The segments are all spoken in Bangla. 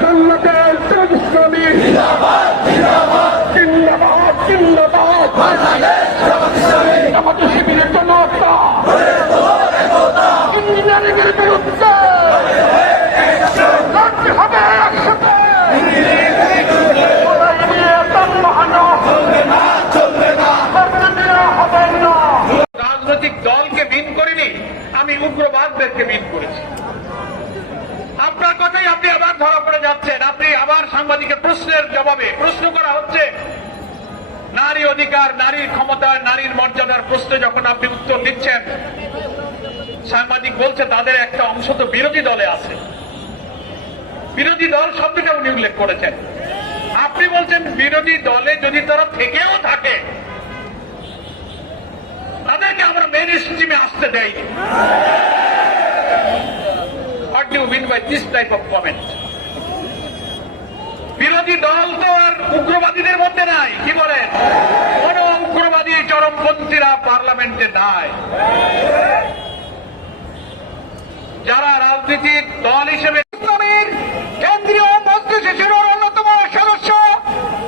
জান্নাতের তাজ ইসলামী জিন্দাবাদ জিন্দাবাদ জামাত শিবিরের জনতা ইঞ্জিনিয়ারিংয়ের বিরুদ্ধে লড়তে হবে একসাথে। রাজনৈতিক দলকে বিন করিনি, আমি উগ্রবাদদেরকে বিন করেছি। আপনার কথাই আপনি আবার ধরা পড়ে যাচ্ছেন। আপনি আবার সাংবাদিকের প্রশ্নের জবাবে প্রশ্ন করা হচ্ছে নারী অধিকার, নারীর ক্ষমতা, নারীর মর্যাদার প্রশ্নে যখন আপনি উত্তর দিচ্ছেন, সাংবাদিক বলছে তাদের একটা অংশ তো বিরোধী দলে আছে। বিরোধী দল শব্দটা উনি উল্লেখ করেছেন। আপনি বলছেন বিরোধী দলে যদি তারা থেকেও থাকে তাদেরকে আমরা মেইন স্ট্রিমে আসতে দেয়নি। What do you mean by this type of comment? বিরোধী দল তো আর উগ্রবাদীদের মধ্যে নাই, কি বলেন? কোন উগ্রবাদী চরমপন্থীরা পার্লামেন্টে নাই। যারা রাজনীতির দল হিসেবে ইসলামের কেন্দ্রীয় মজলিসের অন্যতম সদস্য,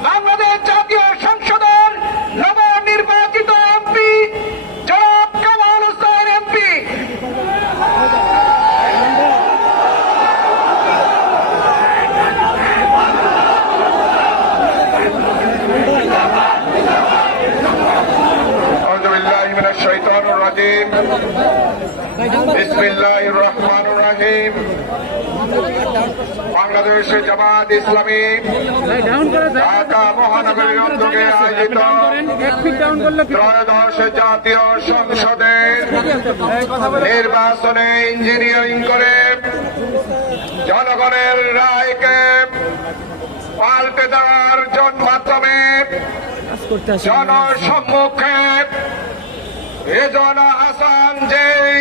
বাংলাদেশ জাতীয় সংসদের নবনির্বাচিত এমপি জনাব কামাল হোসেন এমপি। বিসমিল্লাহির রহমানির রহিম। বাংলাদেশ জামাত ইসলামী ঢাকা মহানগরীর উদ্যোগে আয়োজিত ত্রয়োদশ জাতীয় সংসদের নির্বাচনে ইঞ্জিনিয়ারিং করে জনগণের রায়কে পাল্টে দেওয়ার মাধ্যমে জনসম্মুখে রেজওয়ানা হাসান যেই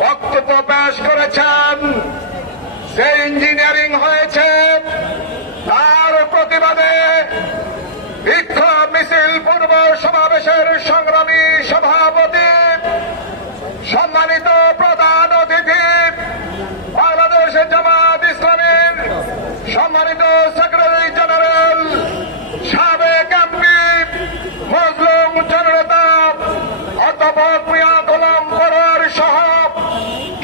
বক্তব্য পেশ করেছেন, যে ইঞ্জিনিয়ারিং হয়েছে তার প্রতিবাদে বিক্ষোভ মিছিল পূর্ব সমাবেশের সংগ্রামী সভাপতি, সম্মানিত প্রধান অতিথি, বাংলাদেশ জামাত ইসলামীর সম্মানিত সেক্রেটারি জেনারেল, সাবেক এমপি, মজলুম জননেতা অধ্যাপক মিয়া গোলাম পরোয়ার সহ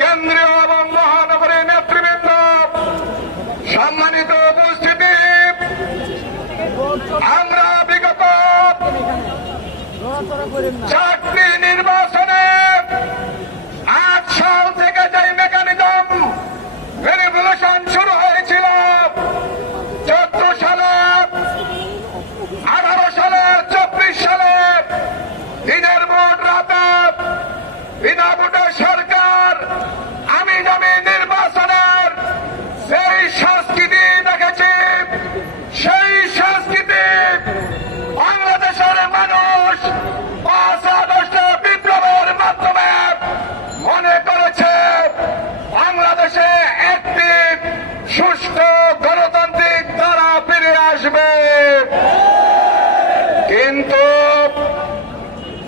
কেন্দ্রীয় এবং মহানগরী নেতৃবৃন্দ, সম্মানিত উপস্থিতি, আমরা বিগত 4টি নির্বাচনে 8 সাল থেকে যে মেকানিজম রেগুলেশন শুরু হয়েছিল, 14 সালে, 18 সালে, 24 সালে দিনের ভোট রাতে বিনা ভোটে সরকার, আমি দামি নির্বাচনের সেই সংস্কৃতি দেখেছি, সেই সংস্কৃতি বাংলাদেশের মানুষ 5 আগস্টে বিপ্লবের মাধ্যমে মনে করেছে বাংলাদেশে একটি সুষ্ঠু গণতান্ত্রিক ধারা ফিরে আসবে। কিন্তু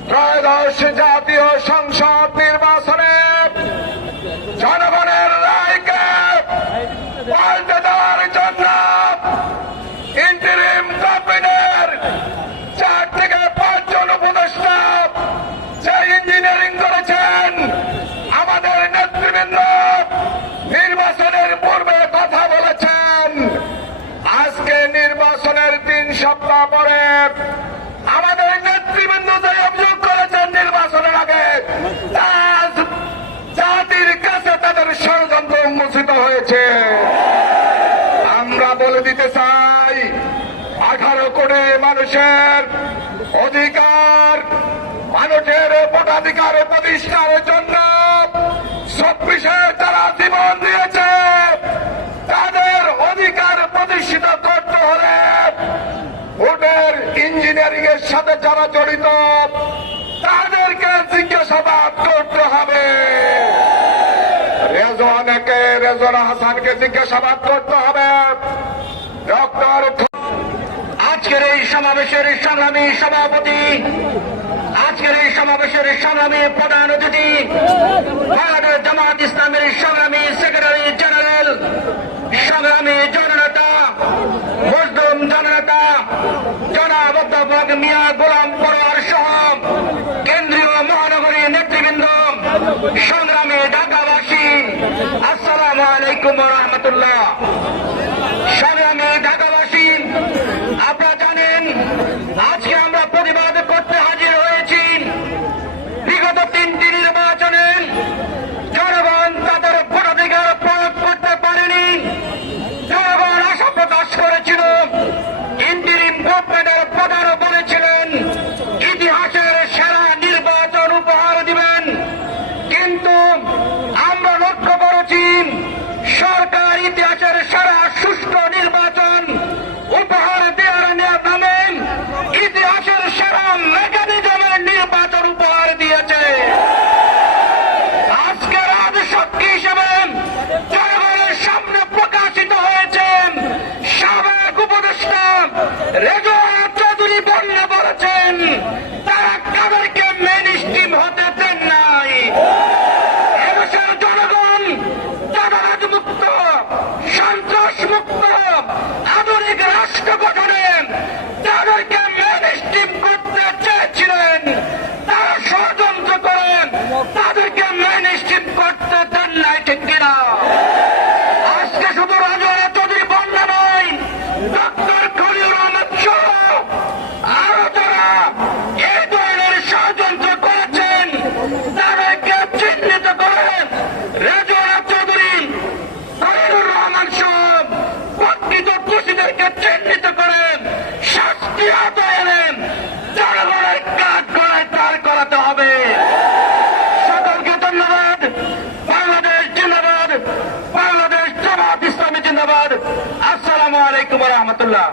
ত্রয়োদশ জাতীয় সংসদ নির্বাচনে জনগণের রায়কে পাল্টে দেওয়ার জন্য ইন্টারিম গভর্নমেন্টের 4 থেকে 5 জন উপদেষ্টা যে ইঞ্জিনিয়ারিং করেছেন, আমাদের নেতৃবৃন্দ নির্বাচনের পূর্বে কথা বলেছেন। আজকে নির্বাচনের 3 সপ্তাহ পরে আমাদের নেতৃবৃন্দ যে অভিযোগ করেছেন নির্বাচনের আগে, জাতির কাছে তাদের ষড়যন্ত্র উন্মোচিত হয়েছে। আমরা বলে দিতে চাই, 18 কোটি মানুষের অধিকার, মানুষের ভোটাধিকার প্রতিষ্ঠার জন্য 26-এ যারা জীবন দিয়েছে, তাদের অধিকার প্রতিষ্ঠিত করতে হলে ভোটের ইঞ্জিনিয়ারিং এর সাথে যারা জড়িত তাদেরকে জিজ্ঞাসাবাদ করতে হবে। রেজওয়ানা হাসানকে জিজ্ঞাসাবাদ করতে হবে। ডক্টর আজকের এই সমাবেশের সংগ্রামী সভাপতি, আজকের এই সমাবেশের সংগ্রামী প্রধান অতিথি, বাংলাদেশ জামাত ইসলামের সংগ্রামী সেক্রেটারি জেনারেল প্যানেল, সংগ্রামী জননেতা, মজলুম জননেতা জনাব অধ্যাপক মিয়া গোলাম পরোয়ার সহ কেন্দ্রীয় মহানগরী নেতৃবৃন্দ, সংগ্রামী ঢাকাবাসী, আসসালামু আলাইকুম ওয়া রাহমাতুল্লাহ। সংগ্রামী ঢাকাবাসী, আপনারা জানেন আজকে আমরা প্রতিবাদ করতে হাজির হয়েছি। বিগত 3টি নির্বাচনে জনগণ তাদের ভোটাধিকার প্রয়োগ করতে পারেনি। জনগণ আশা প্রকাশ করেছিল, ইন্টারিম গভর্নমেন্টের প্রধান বলেছিলেন ইতিহাসের সেরা নির্বাচন উপহার দিবেন, কিন্তু আমরা লক্ষ্য করেছি সরকার ইতিহাসের সেরা সুষ্ঠু নির্বাচন উপহার দেওয়ার নামে ইতিহাসের সেরা মেকানিজমের নির্বাচন উপহার দিয়েছে। আজকে রাজসাক্ষী হিসেবে জনগণের সামনে প্রকাশিত হয়েছে সাবেক উপদেষ্টা রেজওয়ানা চৌধুরী বন্যা বলেছেন তারা কাদেরকে মেইন স্ট্রিম হতে দেন নাই। এদেশের জনগণ চাঁদাবাজ মুক্ত, সন্ত্রাস মুক্ত আধুনিক রাষ্ট্র গঠনে তাদেরকে মেইন স্ট্রিম করতে চেয়েছিলেন। তারা ষড়যন্ত্র করেন, তাদেরকে মেইন স্ট্রিম করতে দেন নাই, ঠিক কিনা? আজকে শুধু রাজওয়ানা চৌধুরী বন্যা নয়, ডক্টর খলিলুর রহমান সহ আরো যারা এই ধরনের ষড়যন্ত্র করেছেন তাদেরকে চিহ্নিত করেন। রাজওয়ানা চৌধুরী, খলিলুর রহমান সহ প্রকৃত দোষীদেরকে চিহ্নিত করেন, শাস্তি আদায় এলেন, জনগণের কাজ করায় তার করাতে হবে। সকলকে ধন্যবাদ। বাংলাদেশ জিন্দাবাদ, বাংলাদেশ জামাত ইসলামী জিন্দাবাদ। আসসালামু আলাইকুম ওয়া রাহমাতুল্লাহ।